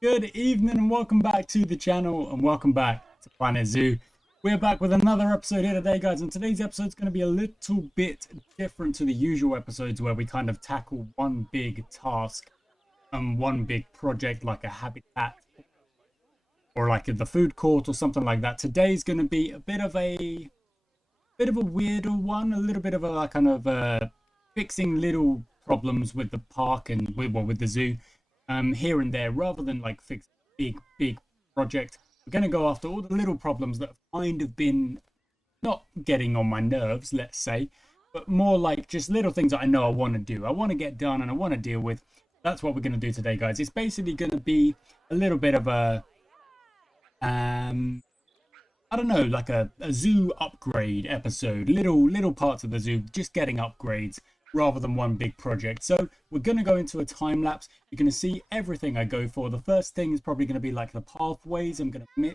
Good evening and welcome back to the channel and welcome back to Planet Zoo. We're back with another episode here today, guys, and today's episode is going to be a little bit different to the usual episodes where we kind of tackle one big task and one big project like a habitat or like the food court or something like that. Today's going to be a bit of a weirder one, a little bit of a kind of fixing little problems with the park and with the zoo. Here and there, rather than like fix big project. We're going to go after all the little problems that have kind of been not getting on my nerves, let's say, but more like just little things that I know I want to do. I want to get done and I want to deal with. That's what we're going to do today, guys. It's basically going to be a little bit of a, I don't know, like a zoo upgrade episode. Little parts of the zoo, just getting upgrades rather than one big project. So we're going to go into a time lapse. You're going to see everything I go for. The first thing is probably going to be like the pathways. I'm going to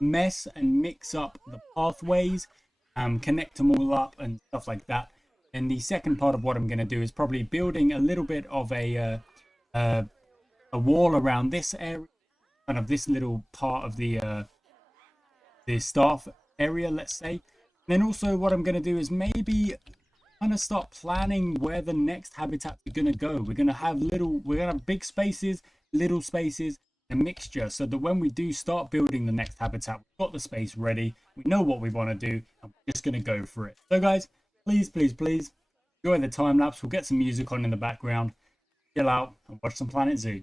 mess and mix up the pathways, connect them all up and stuff like that. And the second part of what I'm going to do is probably building a little bit of a wall around this area, kind of this little part of the staff area, let's say. And then also what I'm going to do is maybe kind of start planning where the next habitats are going to go. We're going to have big spaces, little spaces, a mixture, so that when we do start building the next habitat, we've got the space ready, we know what we want to do, and we're just going to go for it. So guys, please enjoy the time lapse. We'll get some music on in the background, chill out and watch some Planet Zoo.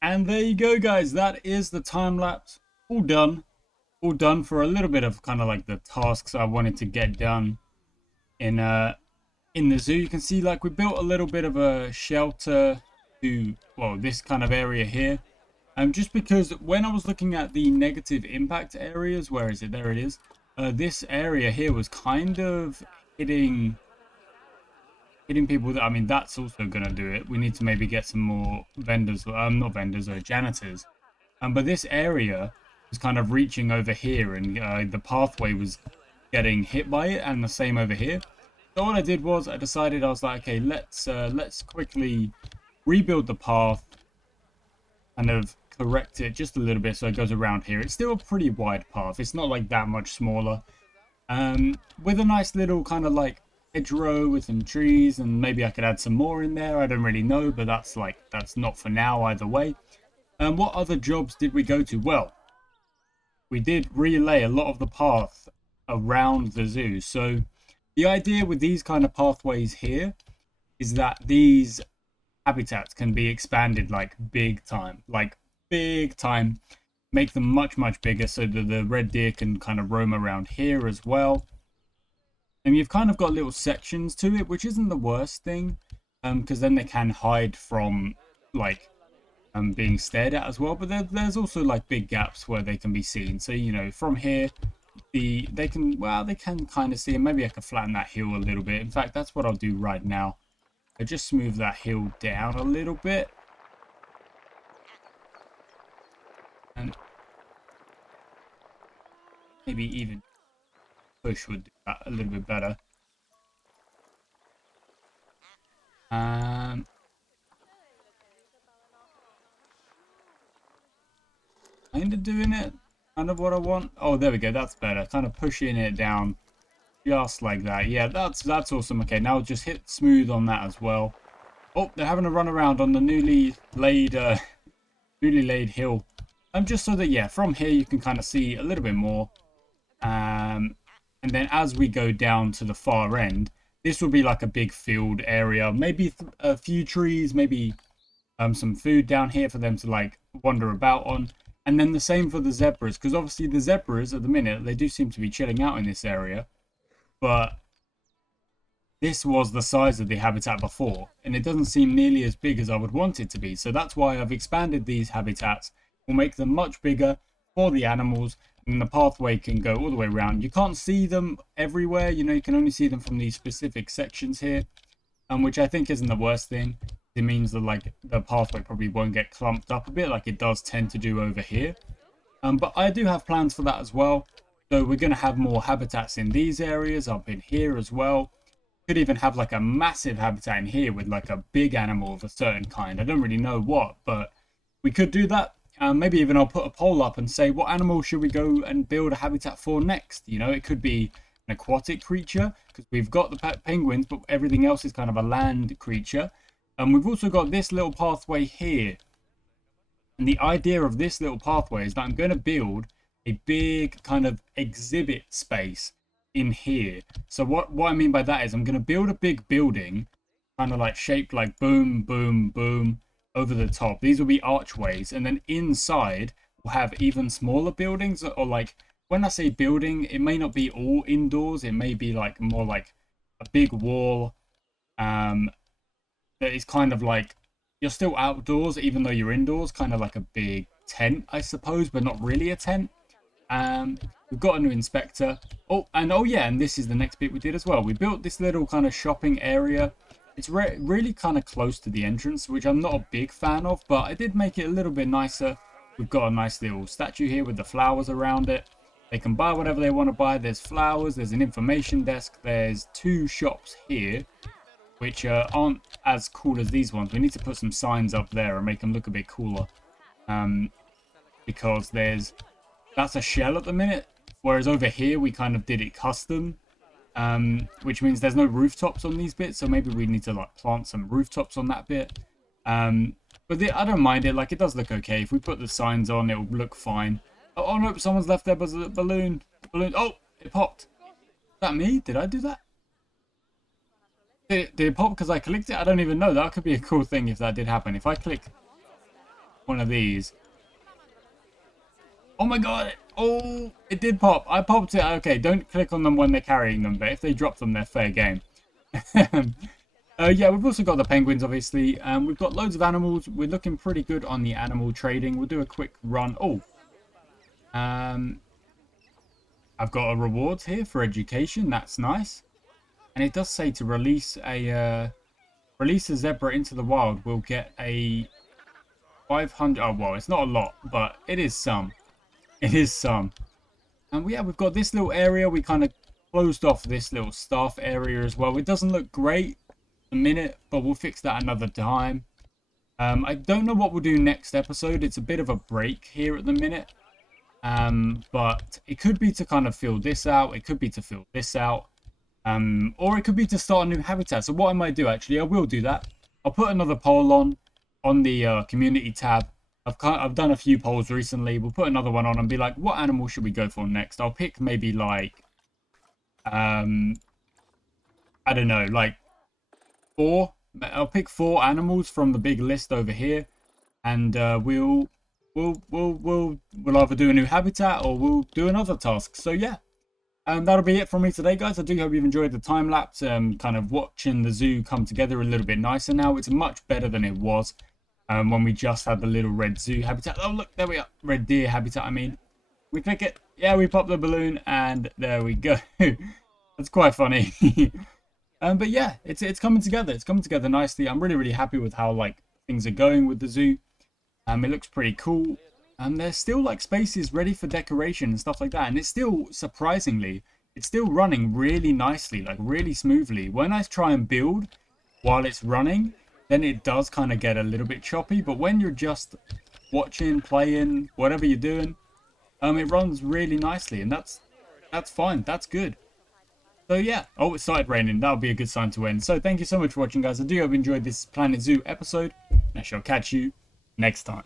And there you go, guys. That is the time lapse. All done. All done for a little bit of kind of like the tasks I wanted to get done in the zoo. You can see like we built a little bit of a shelter to, well, this kind of area here. Just because when I was looking at the negative impact areas, where is it? There it is. This area here was kind of hitting people that, I mean, that's also gonna do it. We need to maybe get some more vendors, not vendors, janitors. But this area was kind of reaching over here, and the pathway was getting hit by it, and the same over here. So what I did was I decided, I was like, okay, let's quickly rebuild the path, kind of correct it just a little bit so it goes around here. It's still a pretty wide path. It's not like that much smaller. With a nice little kind of like hedgerow with some trees, and maybe I could add some more in there. I don't really know, but that's not for now either way. What other jobs did we go to? Well, we did relay a lot of the path around the zoo. So the idea with these kind of pathways here is that these habitats can be expanded like big time, make them much bigger so that the red deer can kind of roam around here as well. And you've kind of got little sections to it, which isn't the worst thing. because then they can hide from like being stared at as well. But there's also like big gaps where they can be seen. So you know, from here, they can kind of see. And maybe I can flatten that hill a little bit. In fact, that's what I'll do right now. I just smooth that hill down a little bit, and maybe even push would do that a little bit better. Kind of doing it, kind of what I want. Oh, there we go. That's better. Kind of pushing it down just like that. Yeah, that's awesome. Okay, now just hit smooth on that as well. Oh, they're having a run around on the newly laid hill. Just so that, yeah, from here you can kind of see a little bit more. And then as we go down to the far end, this will be like a big field area. Maybe a few trees, maybe some food down here for them to like wander about on. And then the same for the zebras, because obviously the zebras at the minute, they do seem to be chilling out in this area. But this was the size of the habitat before, and it doesn't seem nearly as big as I would want it to be. So that's why I've expanded these habitats. We'll make them much bigger for the animals, and the pathway can go all the way around. You can't see them everywhere, you know, you can only see them from these specific sections here, which I think isn't the worst thing. It means that like the pathway probably won't get clumped up a bit like it does tend to do over here. But I do have plans for that as well. So we're going to have more habitats in these areas, up in here as well. Could even have like a massive habitat in here with like a big animal of a certain kind. I don't really know what, but we could do that. Maybe even I'll put a poll up and say, what animal should we go and build a habitat for next? You know, it could be an aquatic creature, because we've got the penguins, but everything else is kind of a land creature. And we've also got this little pathway here. And the idea of this little pathway is that I'm going to build a big kind of exhibit space in here. So what I mean by that is I'm going to build a big building, kind of like shaped like boom, boom, boom over the top. These will be archways. And then inside we'll have even smaller buildings, or like when I say building, it may not be all indoors. It may be like more like a big wall, that is kind of like you're still outdoors even though you're indoors, kind of like a big tent, I suppose, but not really a tent. We've got a new inspector. Oh yeah, and this is the next bit we did as well. We built this little kind of shopping area. It's really kind of close to the entrance, which I'm not a big fan of, but I did make it a little bit nicer. We've got a nice little statue here with the flowers around it. They can buy whatever they want to buy. There's flowers, there's an information desk, there's 2 shops here, which aren't as cool as these ones. We need to put some signs up there and make them look a bit cooler. Because that's a shell at the minute, whereas over here we kind of did it custom, which means there's no rooftops on these bits. So maybe we need to like plant some rooftops on that bit. But I don't mind it. Like, it does look okay. If we put the signs on, it will look fine. Oh no, someone's left their balloon. Oh, it popped. Is that me? Did I do that? Did it pop because I clicked it? I don't even know. That could be a cool thing if that did happen. If I click one of these. Oh my god. Oh, it did pop. I popped it. Okay, don't click on them when they're carrying them. But if they drop them, they're fair game. Yeah, we've also got the penguins, obviously. We've got loads of animals. We're looking pretty good on the animal trading. We'll do a quick run. Oh. I've got a reward here for education. That's nice. And it does say to release a zebra into the wild, we'll get a 500. Oh, well, it's not a lot, but it is some. It is some. And we've got this little area. We kind of closed off this little staff area as well. It doesn't look great a minute, but we'll fix that another time. I don't know what we'll do next episode. It's a bit of a break here at the minute. But it could be to kind of fill this out. It could be to fill this out. Or it could be to start a new habitat. So what I might do, actually, I will do that. I'll put another poll on the community tab. I've done a few polls recently. We'll put another one on and be like, what animal should we go for next? I'll pick maybe like, I don't know, like 4. I'll pick 4 animals from the big list over here, and we'll either do a new habitat or we'll do another task. So yeah. That'll be it from me today, guys. I do hope you've enjoyed the time lapse, kind of watching the zoo come together a little bit nicer now. It's much better than it was when we just had the little red zoo habitat. Oh, look, there we are. Red deer habitat, I mean. We click it. Yeah, we pop the balloon, and there we go. That's quite funny. But yeah, it's coming together. It's coming together nicely. I'm really, really happy with how, like, things are going with the zoo. It looks pretty cool. There's still like spaces ready for decoration and stuff like that, and it's still, surprisingly, it's still running really nicely, like really smoothly. When I try and build while it's running, then it does kind of get a little bit choppy, but when you're just watching, playing, whatever you're doing, it runs really nicely, and that's fine. That's good. So yeah, oh, it started raining. That'll be a good sign to end. So thank you so much for watching, guys. I do hope you enjoyed this Planet Zoo episode, and I shall catch you next time.